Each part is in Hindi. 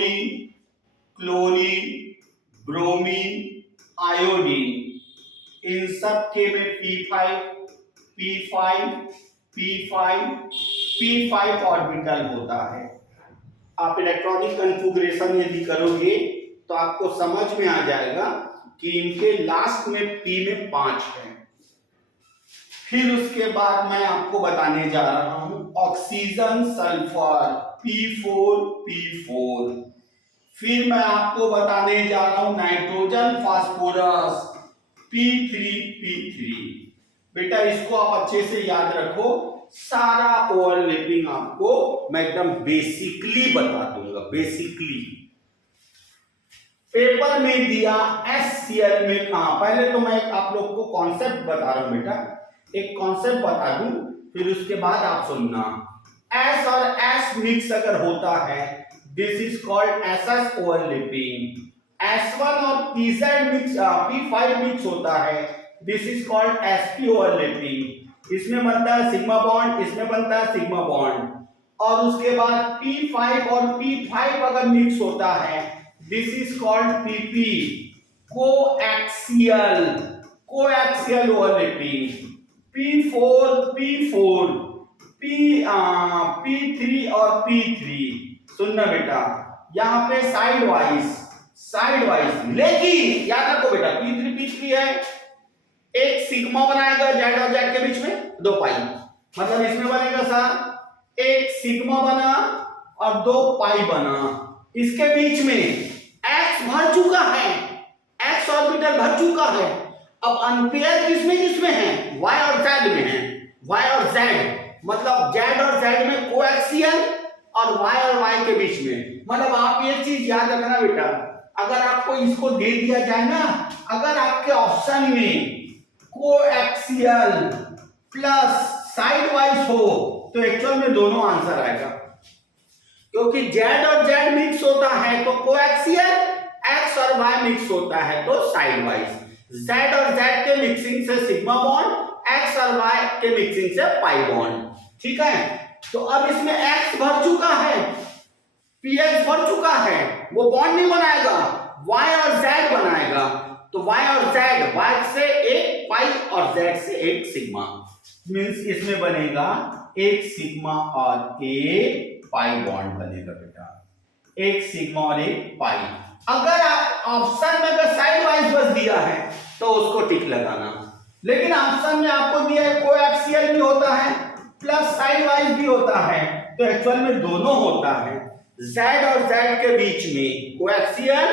फ्लोरीन, क्लोरीन, ब्रोमीन, आयोडीन, इन सब के में P5 ऑर्बिटल होता है। आप इलेक्ट्रॉनिक कन्फिगरेशन यदि करोगे तो आपको समझ में आ जाएगा कि इनके लास्ट में P में 5 है। फिर उसके बाद मैं आपको बताने जा रहा हूं ऑक्सीजन सल्फर P4। फिर मैं आपको बताने जा रहा हूं नाइट्रोजन फास्फोरस P3। बेटा इसको आप अच्छे से याद रखो, सारा ओवरलैपिंग आपको मैं एकदम बेसिकली बता दूंगा। बेसिकली पेपर में दिया HCl में कहा, पहले तो मैं आप लोग को कॉन्सेप्ट बता रहा हूं बेटा, एक कॉन्सेप्ट बता दूं, फिर उसके बाद आप सुनना। S और S मिक्स अगर होता है this is called SS overlapping. S1 और PZ मिक्स P5 मिक्स होता है this is called SP overlapping. इसमें बनता है सिग्मा बॉन्ड, इसमें बनता है सिग्मा बॉन्ड। और उसके बाद P5 और P5 अगर मिक्स होता है this is called PP coaxial overlapping. P4 P3 और P3 सुनना बेटा, यहां पे साइड वाइज, लेकिन याद रखो बेटा P3 है, एक सिग्मा बनाएगा जेड और जेड के बीच में 2 पाई, मतलब इसमें बनेगा सर एक सिग्मा बना और 2 पाई बना, इसके बीच में x भर चुका है, x ऑर्बिटल भर चुका है। अब अनपेयर किसमें है, y और z में है, y और z मतलब z और z में कोएक्सियल और y और y के बीच में। मतलब आप ये चीज याद रखना बेटा, अगर आपको इसको दे दिया जाए ना, अगर आपके ऑप्शन में कोएक्सियल प्लस साइड वाइज हो तो एक्चुअल में दोनों आंसर आएगा, क्योंकि z और z मिक्स होता है तो कोएक्सियल, x और y मिक्स होता है तो साइड वाइज। z और z के मिक्सिंग से सिग्मा बॉन्ड, x और y के मिक्सिंग से पाई बॉन्ड। ठीक है, तो अब इसमें x भर चुका है, px भर चुका है, वो बॉन्ड नहीं बनाएगा, y और z बनाएगा। तो y और z, y से एक पाई और z से एक सिग्मा, मींस इसमें बनेगा एक सिग्मा और एक पाई बॉन्ड बनेगा बेटा, एक सिग्मा और एक पाई। अगर आप ऑप्शन में अगर साइड वाइज बस दिया है तो उसको टिक लगाना, लेकिन ऑप्शन में आपको दिया है कोएक्सियल भी होता है प्लस साइड वाइज भी होता है, तो एक्चुअल में दोनों होता है। z और z के बीच में कोएक्सियल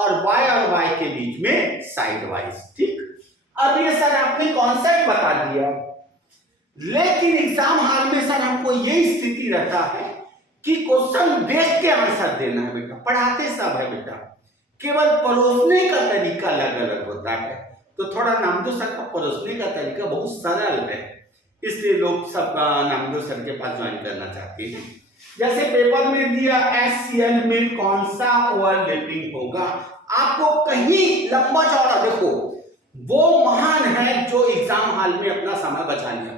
और y और y के बीच में साइड वाइज। ठीक, अब ये सर आपने कॉन्सेप्ट बता दिया, लेकिन एग्जाम हॉल में सर हमको ये स्थिति रहता है कि क्वेश्चन देख के आंसर देना है बेटा, पढ़ाते सब है बेटा, केवल परोसने का तरीका अलग अलग होता है। तो थोड़ा नामदो सर का परोसने का तरीका बहुत सरल है, इसलिए लोग सब नामदो सर के पास ज्वाइन करना चाहते हैं। जैसे पेपर में दिया HCl में कौन सा ओवरलैपिंग होगा, आपको कहीं लंबा चौड़ा देखो, वो महान है जो एग्जाम हॉल में अपना समय बचा लिया।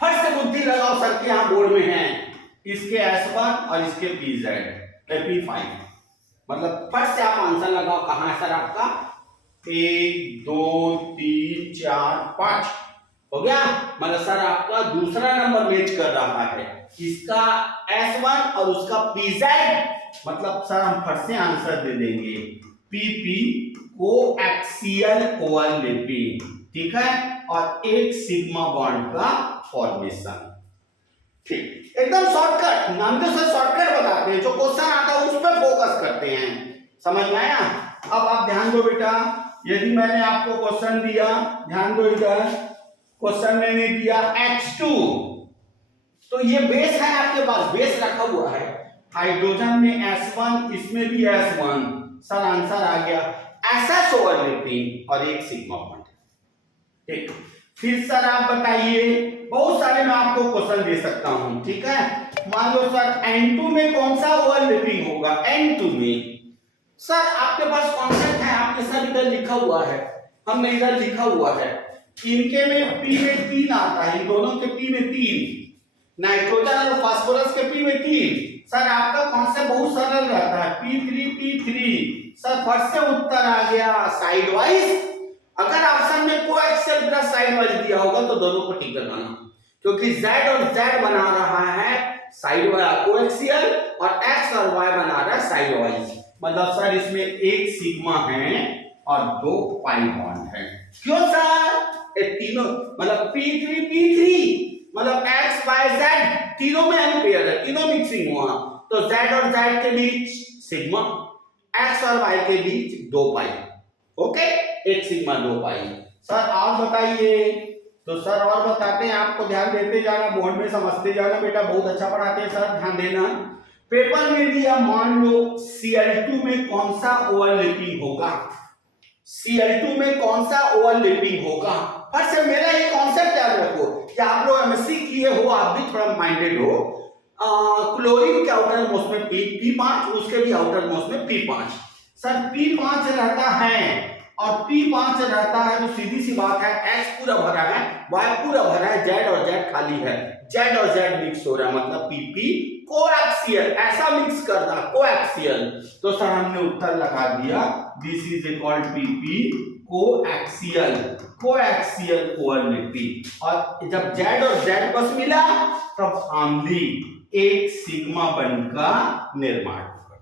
फट से बुद्धि लगाओ, सर के यहां बोर्ड में है इसके S1 और इसके P5, मतलब फट से आप आंसर लगाओ, कहां है सर आपका 1 2 3 4 5 हो गया, मतलब सर आपका दूसरा नंबर मैच कर रहा है, इसका S1 और उसका PZ, मतलब सर हम फट से आंसर दे देंगे PP कोएक्सियल ओवरलैपिंग। ठीक है, और एक सिग्मा बॉन्ड का फॉर्मेशन। ठीक, एकदम शॉर्टकट, नामदो सर शॉर्टकट बताते हैं, जो क्वेश्चन आता है उस पर फोकस करते हैं। समझ में आया? अब आप ध्यान दो बेटा, यदि मैंने आपको क्वेश्चन दिया, ध्यान दो इधर, क्वेश्चन मैंने दिया H2, तो ये बेस है आपके पास, बेस रखा हुआ है, हाइड्रोजन में S1, इसमें भी S1, सर आंसर आ गया SS ओवरलैपिंग और एक सिग्मा बॉन्ड। ठीक, फिर सर आप बताइए, बहुत सारे मैं आपको क्वेश्चन दे सकता हूं। ठीक है, मान लो सर N2 में कौन सा ओवरलैपिंग होगा, N2 में सर आपके पास कॉन्सेप्ट है, आपके सर इधर लिखा हुआ है, हमने इधर लिखा हुआ है, इनके में P में 3 आता है, इन दोनों के P में 3, नाइट्रोजन और फास्फोरस के P में 3। सर आपका कॉन्सेप्ट बहुत सरल P3 सर फर्स्ट से उत्तर आ गया साइड वाइज। अगर ऑप्शन में कोएक्सियल प्लस साइड वाइज दिया होगा तो दोनों को टिक लगाना, क्योंकि Z और Z बना रहा है साइड वाइज कोएक्सियल और X और Y बना रहा है साइड वाइज। मतलब सर इसमें एक सिग्मा है और दो पाई बॉन्ड है। क्यों सर? ये तीनों मतलब P3 मतलब X Y Z तीनों में अनपेयर है, तीनों मिक्सिंग हुआ, तो Z और Z के बीच सिग्मा, X और Y के बीच दो पाई। ओके, एक सिग्मा दो पाई। सर और बताइए। तो सर और बताते हैं, आपको ध्यान देते जाना, बोर्ड में समझते जाना बेटा, बहुत अच्छा पढ़ाते हैं सर, ध्यान देना। पेपर में दिया, मान लो Cl2 में कौन सा ओवरलैपिंग होगा, Cl2 में कौन सा ओवरलैपिंग होगा। पर से मेरा ये कॉन्सेप्ट याद रखो कि आप लोग एमएससी किए हो, आप भी थोड़ा माइंडेड हो। क्लोरीन के आउटर मोस्ट में P5, उसके भी आउटर मोस्ट में P5। सर P5 रहता है और P5 रहता है तो सीधी सी बात है, X पूरा भरा है, Y पूरा भरा है, Z और Z खाली है, Z और Z मिक्स हो रहा है, मतलब PP कोएक्सियल, ऐसा मिक्स करना कोएक्सियल। तो सर हमने उत्तर लगा दिया, this is equal PP coaxial, coaxial overlapping. और जब Z और Z बस मिला तब फार्मली एक सिग्मा बॉन्ड का निर्माण होगा।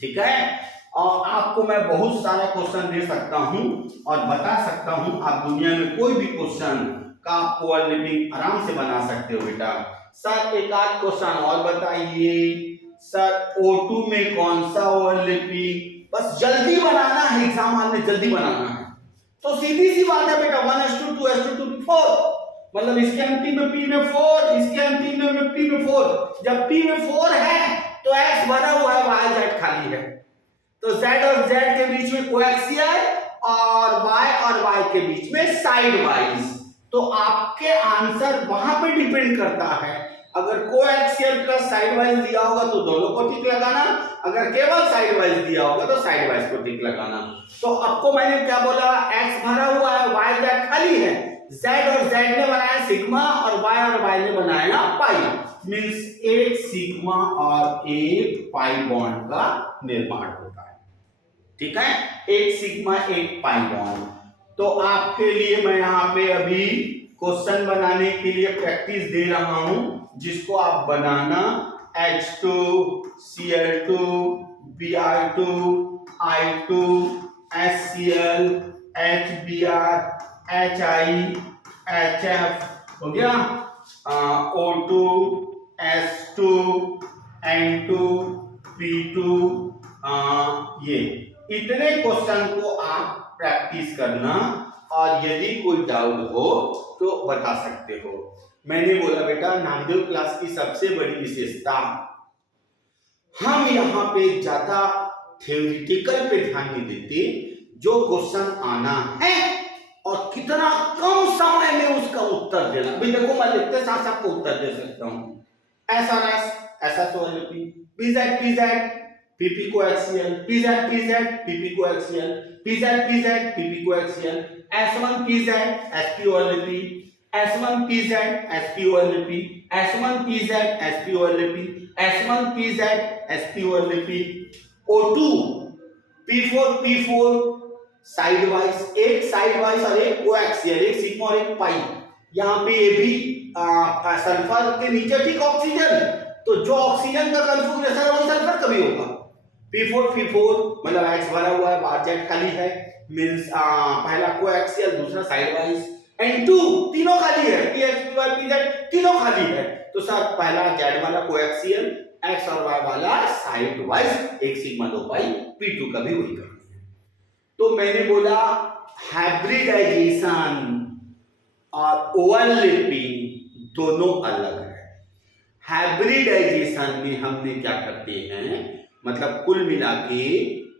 ठीक है, और आपको मैं बहुत सारा क्वेश्चन दे सकता हूं और बता सकता हूं, आप दुनिया में कोई भी क्वेश्चन का ओवरलैपिंग आराम से बना सकते हो बेटा। सर एक आध क्वेश्चन और बताइए। सर O2 में कौन सा ओवरलैपिंग, बस जल्दी बनाना है, एग्जाम हॉल में जल्दी बनाना है, तो सीधी सी बात है बेटा, 1:2 2:2 4, मतलब इसके अंतिम में P में 4, इसके अंतिम में P में 4। जब P में 4 है तो X भरा हुआ है, Y Z खाली है, तो Z और Z के बीच में कोएक्सियल और Y और Y के बीच में साइड वाइज। तो आपके आंसर वहां पे डिपेंड करता है, अगर कोएक्सियल प्लस साइड वाइज दिया होगा तो दोनों को टिक लगाना, अगर केवल साइड वाइज दिया होगा तो साइड वाइज को टिक लगाना। तो आपको मैंने क्या बोला, X भरा हुआ है, Y Z खाली है, Z और Z ने बनाया सिग्मा और Y और Y ने बनाया पाई, मींस एक सिग्मा और एक पाई बॉन्ड का निर्माण होता है। ठीक है, एक सिग्मा एक पाई बॉन्ड। तो आपके लिए मैं यहाँ पे अभी क्वेश्चन बनाने के लिए प्रैक्टिस दे रहा हूं, जिसको आप बनाना, H2 Cl2 Br2 I2 HCl HBr HI HF हो गया, O2 S2 N2 P2, ये इतने क्वेश्चन को आप प्रैक्टिस करना, और यदि कोई डाउट हो तो बता सकते हो। मैंने बोला बेटा, नामदेव क्लास की सबसे बड़ी विशेषता, हम यहाँ पे ज्यादा थ्योरेटिकल पे ध्यान नहीं देते, जो क्वेश्चन आना है और कितना कम समय में उसका उत्तर देना। भाई देखो, मैं लिखते साथ साथ को उत्तर दे सकता हूँ। SRS ऐसा सोलपी, PZ PZ PP coaxial, PZ PZ PP coaxial, PZ PZ PP coaxial, S1 PZ SP overlapping, S1 PZ SP overlapping, S1 PZ SP overlapping, S1 PZ SP overlapping, O2 P4 side wise, एक साइड वाइज और एक कोएक्सियल, एक सिग्मा और एक पाई। यहाँ पे ये भी सल्फर के नीचे ठीक ऑक्सीजन, तो जो ऑक्सीजन का कॉन्फ़िगरेशन है वही सल्फर का भी होगा। P4 मतलब X भरा हुआ है, बाहर Z खाली है, मींस पहला कोएक्सियल, दूसरा साइड वाइज, N2 तीनों खाली है, PX PY PZ तीनों खाली है। तो सर पहला Z वाला कोएक्सियल, X और Y वाला साइड वाइज, एक सिग्मा दो पाई, P2 का भी वही करना है। तो मैंने बोला हाइब्रिडाइजेशन और ओवरलैपिंग दोनों अलग है। हाइब्रिडाइजेशन में हमने क्या करते हैं, मतलब कुल मिला के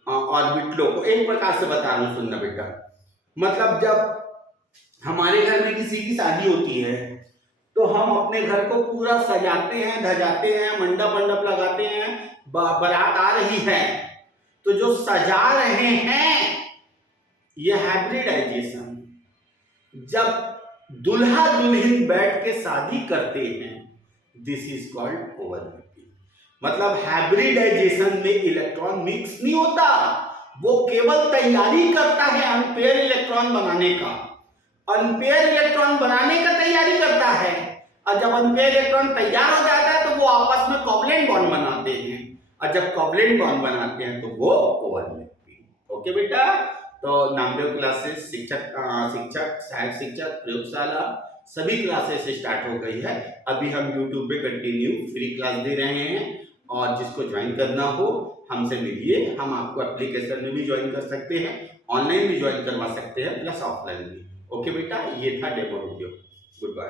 ऑर्बिटलों को एक प्रकार से बता रहा हूं, सुनना बेटा। मतलब जब हमारे घर में किसी की शादी होती है तो हम अपने घर को पूरा सजाते हैं, धजाते हैं, मंडप मंडप लगाते हैं, बारात आ रही है, तो जो सजा रहे हैं ये हाइब्रिडाइजेशन। जब दुल्हा दुल्हन बैठ के शादी करते हैं, दिस इज कॉल्ड ओवरलैपिंग। मतलब हाइब्रिडाइजेशन में इलेक्ट्रॉन मिक्स नहीं होता, वो केवल तैयारी करता है अनपेयर इलेक्ट्रॉन बनाने का, अनपेयर इलेक्ट्रॉन बनाने का तैयारी करता है। और जब अनपेयर इलेक्ट्रॉन तैयार हो जाता है तो वो आपस में कोवलेंट बॉन्ड बनाते हैं, और जब कोवलेंट बॉन्ड बनाते हैं तो वो ओवरलैपिंग। ओके बेटा, तो नामदेव क्लासेस, शिक्षक सहायक शिक्षक, प्रयोगशाला सभी क्लासेस स्टार्ट हो गई है। अभी हम YouTube पे कंटिन्यू फ्री क्लास दे रहे हैं, और जिसको ज्वाइन करना हो हमसे मिलिए, हम आपको एप्लीकेशन में भी ज्वाइन कर सकते हैं, ऑनलाइन भी ज्वाइन करवा सकते हैं, प्लस ऑफलाइन भी। ओके बेटा, ये था डेमो वीडियो। Good bye.